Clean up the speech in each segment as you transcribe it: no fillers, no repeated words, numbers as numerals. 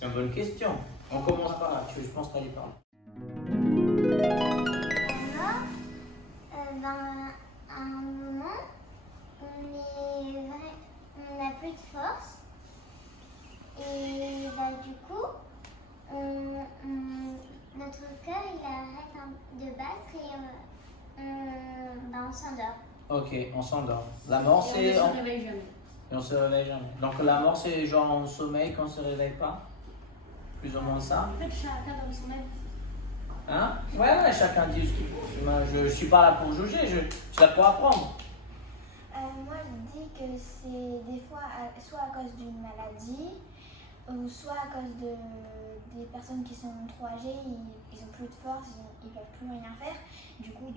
C'est une bonne question. On commence par là. Je pense qu'elle est par là. À un moment, on n'a plus de force. Et du coup, notre cœur il arrête de battre et on s'endort. Ok, on s'endort. La mort, c'est. On ne se réveille jamais. Et on se réveille jamais. Donc la mort, c'est genre on sommeille quand on se réveille pas. Plus ou moins ça. En fait, chacun donne son avis. Hein? Ouais, chacun dit ce qu'il pense. Moi, je suis pas là pour juger, je suis là pour apprendre. Moi, je dis que c'est des fois soit à cause d'une maladie, ou soit à cause des personnes qui sont trop âgées, ils ont plus de force, ils peuvent plus rien faire. Du coup, ils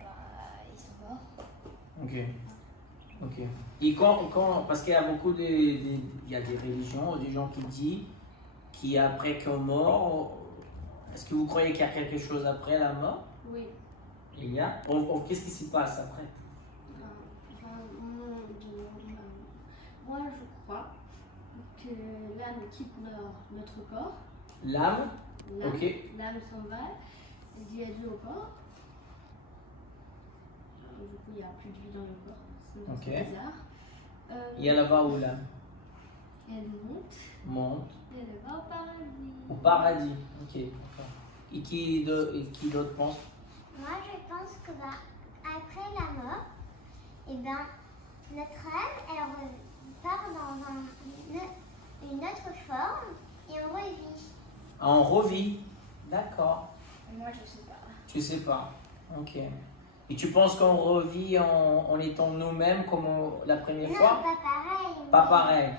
sont morts. Ok. Ok. Et parce qu'il y a beaucoup il y a des religions, des gens qui disent qu'après qu'on mort, est-ce que vous croyez qu'il y a quelque chose après la mort? Oui. Il y a. Qu'est-ce qui s'y passe après? Moi, je crois que l'âme quitte notre corps. L'âme? Ok. L'âme s'en va, elle dit adieu au corps. Du coup, il n'y a plus de vie dans le corps. C'est bizarre. Il y en a là-bas où l'âme? Elle monte. Monte. Et elle va au paradis. Au paradis. Ok. Et qui d'autre pense? Moi, je pense que après la mort, notre âme, elle part dans une autre forme et on revit. Ah, on revit. D'accord. Moi, je sais pas. Tu sais pas. Ok. Et tu penses qu'on revit en étant nous-mêmes comme la première Non, fois? pas pareil. Pas pareil.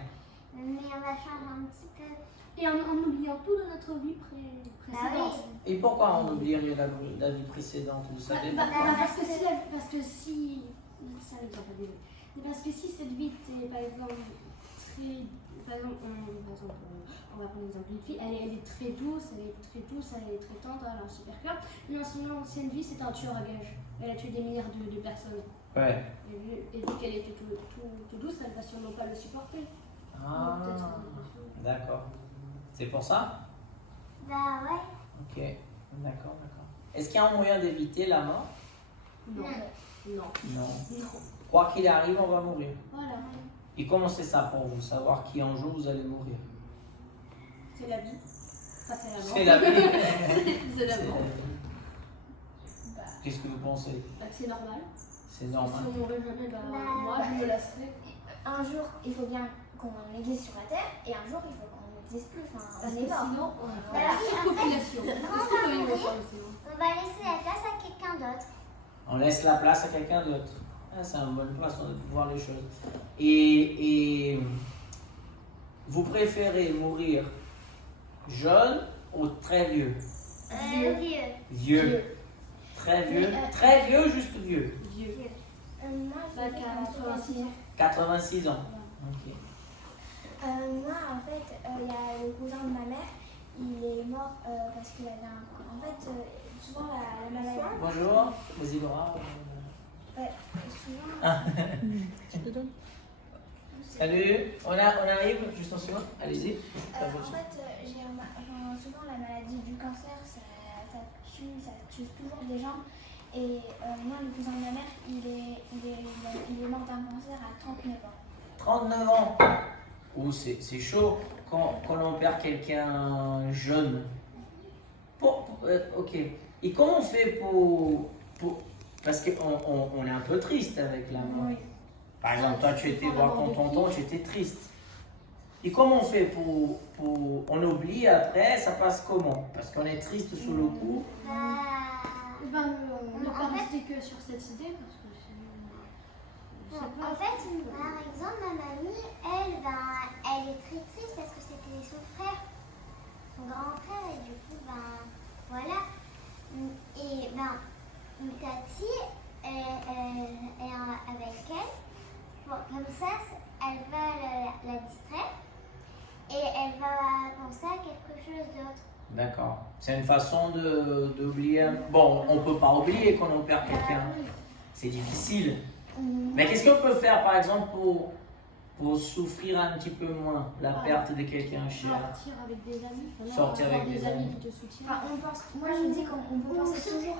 Mais on va changer un petit peu. Et en oubliant tout de notre vie précédente. Et pourquoi on oublierait la vie précédente? Vous savez pourquoi? Parce que si ça ne pas des. Parce que si cette vie était par exemple très. Par exemple, on va prendre l'exemple d'une fille, elle est très douce, elle est très tendre, elle a un super cœur. Mais en son ancienne vie, c'était un tueur à gages. Elle a tué des milliards de personnes. Ouais. Et vu qu'elle était tout douce, elle ne va sûrement pas le supporter. Ah, d'accord. C'est pour ça? Bah ouais. Ok. D'accord. Est-ce qu'il y a un moyen d'éviter la mort? Non. Non. Quoi qu'il arrive, on va mourir. Voilà. Et comment c'est ça pour vous, savoir qu'un jour vous allez mourir? C'est la vie. Ça, c'est la mort. C'est la vie. C'est la mort. Qu'est-ce que vous pensez? C'est normal. C'est normal. Si on mourrait jamais, moi je me lasserais. Un jour, il faut bien qu'on existe sur la Terre, et un jour, il faut qu'on n'existe plus. Enfin, Parce on que est mort. sinon, on Voilà. a une population. Quand on va mourir, on va laisser la place à quelqu'un d'autre. On laisse la place à quelqu'un d'autre. Ah, c'est une bonne façon de voir les choses. Et vous préférez mourir jeune ou très vieux? Vieux. Vieux. Très vieux. Très vieux, juste vieux. Vieux. Moi, je vais 86 ans. 86 ans. Ok. Moi, en fait, il y a le cousin de ma mère, il est mort parce qu'il avait un. En fait, souvent la maladie. Bonjour. Vas-y, Laura. Ouais, souvent. Je te donne. Salut. On arrive juste en second. Allez-y. En fait, souvent la maladie du cancer, ça tue toujours des gens. Et moi, le cousin de ma mère, il est mort d'un cancer à 39 ans. 39 ans. Ouh, c'est chaud quand on perd quelqu'un jeune. Ok. Et comment on fait pour parce qu'on est un peu triste avec la mort. Oui. Par exemple, toi, tu étais voir ton tonton, tu étais triste. Et comment on fait on oublie après, ça passe comment? Parce qu'on est triste sur le coup. On ne va pas rester que sur cette idée parce que En fait, par exemple, ma mamie, elle est très triste parce que c'était son frère, son grand frère, et du coup, voilà. Et Tati est avec elle. Bon, comme ça, elle va la distraire et elle va penser à quelque chose d'autre. D'accord. C'est une façon d'oublier. Bon, on ne peut pas oublier quand on perd quelqu'un. C'est difficile. Mais qu'est-ce qu'on peut faire, par exemple, pour souffrir un petit peu moins la perte de quelqu'un cher. Sortir avec des amis. Enfin, non, Sortir avoir avec des amis amis. qui te soutiennent. Enfin, moi je dis qu'on peut penser toujours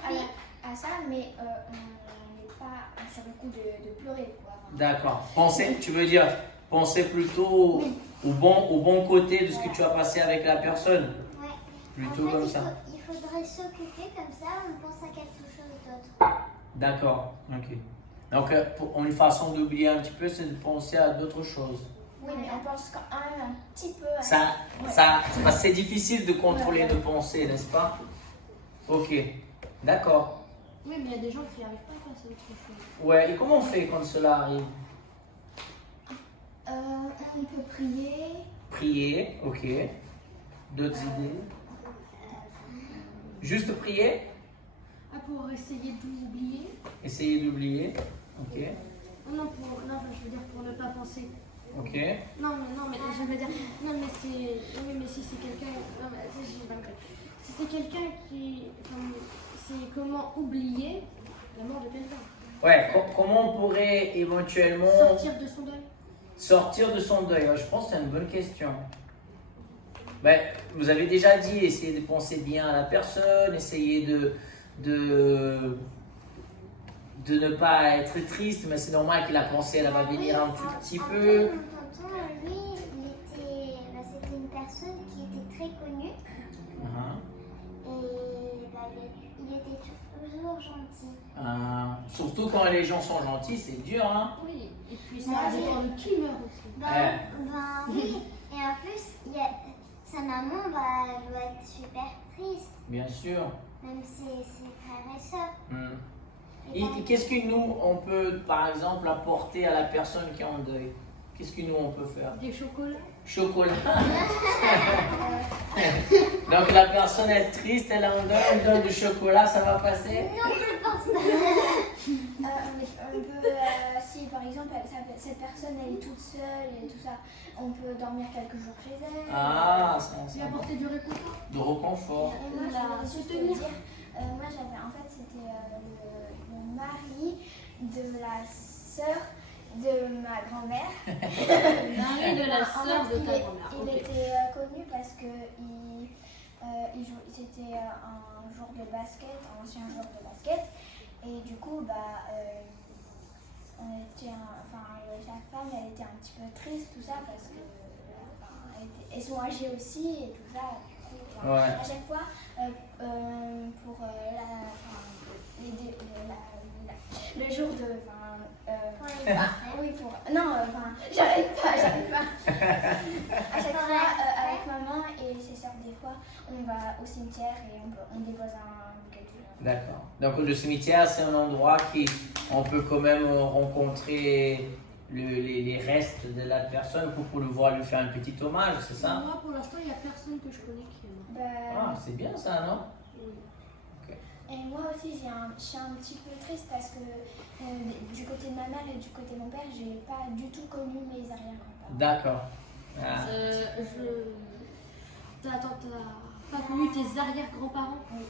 à ça, mais on n'est pas sur le coup de pleurer, quoi. Enfin, D'accord. Penser, tu veux dire penser plutôt au bon côté de ce que tu as passé avec la personne. Ouais. Plutôt En fait, comme ça. il faudrait s'occuper comme ça, on pense à quelque chose d'autre. D'accord. Ok. Donc, une façon d'oublier un petit peu, c'est de penser à d'autres choses. oui, mais on pense quand même un petit peu à Parce que c'est difficile de contrôler nos pensées, n'est-ce pas? Ok. D'accord. Oui, mais il y a des gens qui n'arrivent pas à passer à autre chose. Ouais. Et comment on fait quand cela arrive? On peut prier. Prier. Ok. D'autres idées? Juste prier? Ah, pour essayer d'oublier. Essayer d'oublier. Ok. Non, je veux dire pour ne pas penser. Ok. Non, mais je veux dire, non, mais c'est, oui, mais si c'est quelqu'un, non, mais si c'est quelqu'un qui, c'est comment oublier la mort de quelqu'un. Ouais. Comment on pourrait éventuellement Sortir de son deuil. Ouais, je pense que c'est une bonne question. Ben, vous avez déjà dit, essayer de penser bien à la personne, essayer de ne pas être triste, mais c'est normal que la pensée elle va venir un tout petit peu. Mon tonton, lui, c'était une personne qui était très connue et il était toujours gentil. Surtout quand les gens sont gentils, c'est dur, hein? Oui, et puis ça dépend de qui meurt aussi. Oui, et en plus, sa maman doit être super triste, Bien sûr. même ses frères et sœurs. Et qu'est-ce que nous, on peut, par exemple, apporter à la personne qui est en deuil? Qu'est-ce que nous, on peut faire? Des chocolats. Chocolat. Donc la personne est triste, elle est en deuil, on donne du chocolat, ça va passer? Non, je pense pas. On peut, si par exemple cette personne elle est toute seule et tout ça, on peut dormir quelques jours chez elle. Ah, Lui apporter du réconfort. de reconfort. Et moi, je voulais juste te dire, moi j'avais, en fait, c'était le mari de la sœur de ma grand-mère. Mari de la sœur de ta grand-mère. Il Ok. était connu parce que c'était un joueur de basket, un ancien joueur de basket. Et du coup, sa femme, elle était un petit peu triste, tout ça, parce que elles sont âgées aussi et tout ça. Du coup, Ouais. à chaque fois, pour le jour de. J'arrive pas. À chaque fois, avec maman et ses soeurs, des fois, on va au cimetière et on dépose un bouquet de fleurs. D'accord. Donc le cimetière, c'est un endroit qui, on peut quand même rencontrer les restes de la personne pour pouvoir lui faire un petit hommage, c'est ça? Moi, pour l'instant, il n'y a personne que je connais qui est mort. Ah, c'est bien ça, non? Oui. Et moi aussi, je suis un petit peu triste parce que du côté de ma mère et du côté de mon père, j'ai pas du tout connu mes arrière-grands-parents. D'accord. T'as pas connu tes arrière-grands-parents? Oui.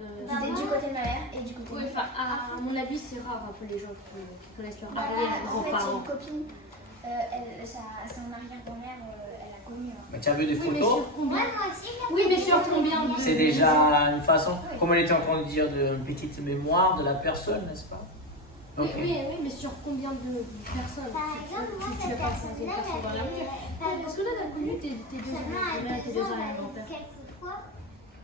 Oui. Du côté de ma mère et du côté de Oui, mon père. à mon avis, c'est rare un peu les gens qui connaissent leurs En fait, j'ai arrière-grands-parents. une copine, son arrière-grand-mère, elle a connu. Mais tu as vu des Oui, mais photos? sur combien? Moi aussi, Oui, mais sur combien de... C'est déjà une façon, comme on était en train de dire, d'une petite mémoire de la personne, n'est-ce pas? Ok. Oui, mais sur combien de personnes Par exemple, moi, tu cette as pas cette personne-là, personne dans la rue? Parce que là, t'as connu tes deux arrière-grands-pères. quelquefois.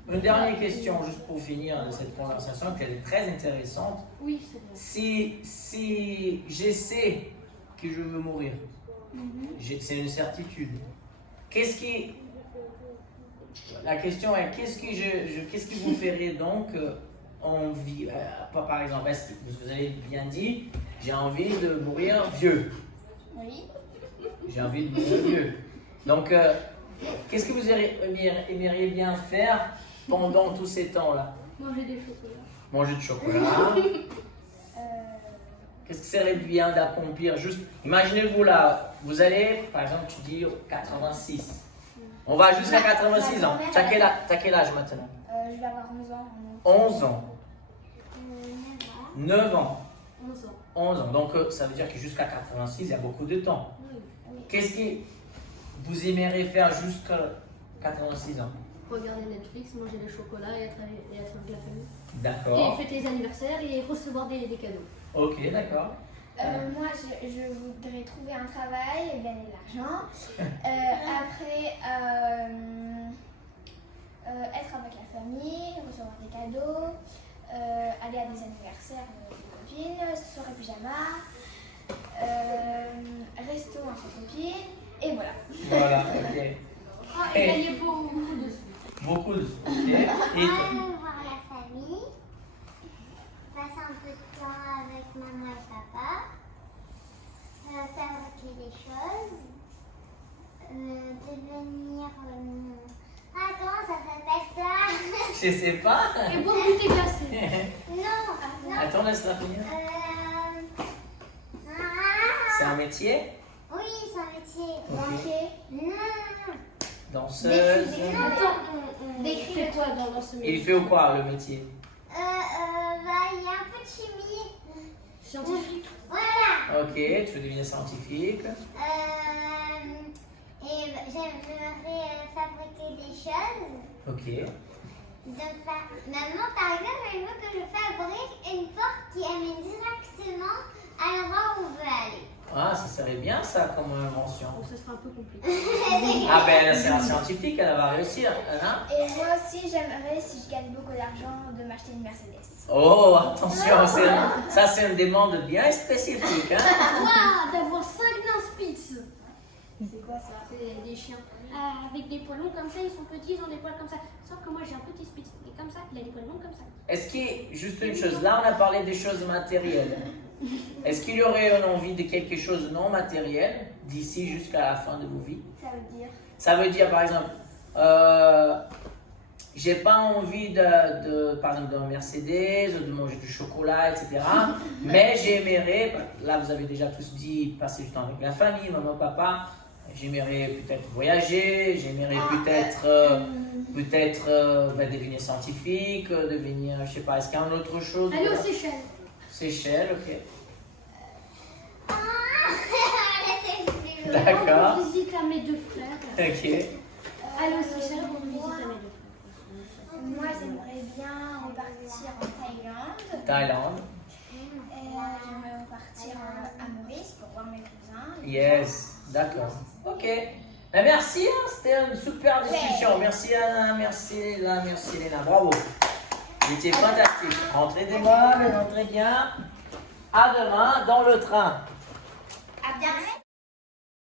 Une dernière question, juste pour finir de cette conversation, qui est très intéressante. Oui, c'est vrai. Si je sais que je veux mourir, c'est une certitude. La question est, qu'est-ce que vous ferez donc envie, par exemple, est-ce que vous avez bien dit, j'ai envie de mourir vieux. Oui. J'ai envie de mourir vieux. Donc, qu'est-ce que vous aimeriez bien faire pendant tous ces temps-là? Manger des chocolats. Manger du chocolat. Qu'est-ce que serait bien d'accomplir? Juste, imaginez-vous là, vous allez, par exemple, tu dis 86. On va jusqu'à 86 ans. T'as quel âge maintenant? Je vais avoir 11 ans. 11 ans. 9 ans. 11 ans. 11 ans. Donc, ça veut dire que jusqu'à 86, il y a beaucoup de temps. Oui. Oui. Qu'est-ce que vous aimeriez faire jusqu'à 86 ans? Regarder Netflix, manger des chocolats et être avec la famille. D'accord. Et fêter les anniversaires et recevoir des cadeaux. Ok, d'accord. Moi, je voudrais trouver un travail et gagner de l'argent. Après, être avec la famille, recevoir des cadeaux, aller à des anniversaires de copines, soirée pyjama, resto entre copines, et voilà. Voilà, ok. Et gagner beaucoup de sous. Beaucoup de... Ok. Et toi? Voir la famille, passer un peu de temps avec maman et papa, fabriquer des choses, devenir... Ah, comment ça s'appelle ça? Je sais pas. Et boire du thé glacé. Non, non. Attends, laisse-la finir. C'est un métier? Oui, c'est un métier. Ok. Banquier? Non. Danseuse? Attends, décris quoi dans ce métier? Il fait ou quoi, le métier? Il y a un peu de chimie. Scientifique. Voilà. Ok, tu veux devenir scientifique. Et j'aimerais fabriquer des choses. Ok. Donc, maman, par exemple, elle veut que je fabrique une porte qui amène directement à l'endroit où on veut aller. Ah, ça serait bien ça comme invention. Bon, ça sera un peu compliqué. Ah ben, c'est un scientifique, elle va réussir. Hein? Et moi aussi, j'aimerais, si je gagne beaucoup d'argent, de m'acheter une Mercedes. Oh, attention, ça c'est une demande bien spécifique. Hein? Waouh, d'avoir 5 nains Spitz. C'est quoi ça? C'est des chiens. Avec des poils longs comme ça, ils sont petits, ils ont des poils comme ça. Sauf que moi j'ai un petit Spitz. Il est comme ça, il a des poils longs comme ça. Est-ce qu'il y a juste une chose, là on a parlé des choses matérielles. Est-ce qu'il y aurait une envie de quelque chose non matériel d'ici jusqu'à la fin de vos vies? Ça veut dire? Ça veut dire par exemple, j'ai pas envie par exemple d'un Mercedes, de manger du chocolat, etc. Mais j'aimerais, là vous avez déjà tous dit, passer du temps avec la famille, maman, papa. J'aimerais peut-être voyager, j'aimerais peut-être devenir scientifique, devenir, je sais pas, est-ce qu'il y a une autre chose? Allez aux Voilà. Seychelles. Seychelles, ok. Laissez-le. D'accord. On visite à mes deux frères. Ok. Allez aux Seychelles, on visite à mes deux frères. Moi, j'aimerais bien repartir en Thaïlande. Thaïlande. J'aimerais repartir à Maurice pour voir mes cousins. Yes, d'accord. Ok. Ben, merci, hein, c'était une super discussion. Merci Anna, merci Léla, merci Léna. Bravo. C'était fantastique. Rentrez des bonnes, rentrez bien. À demain dans le train. À bientôt.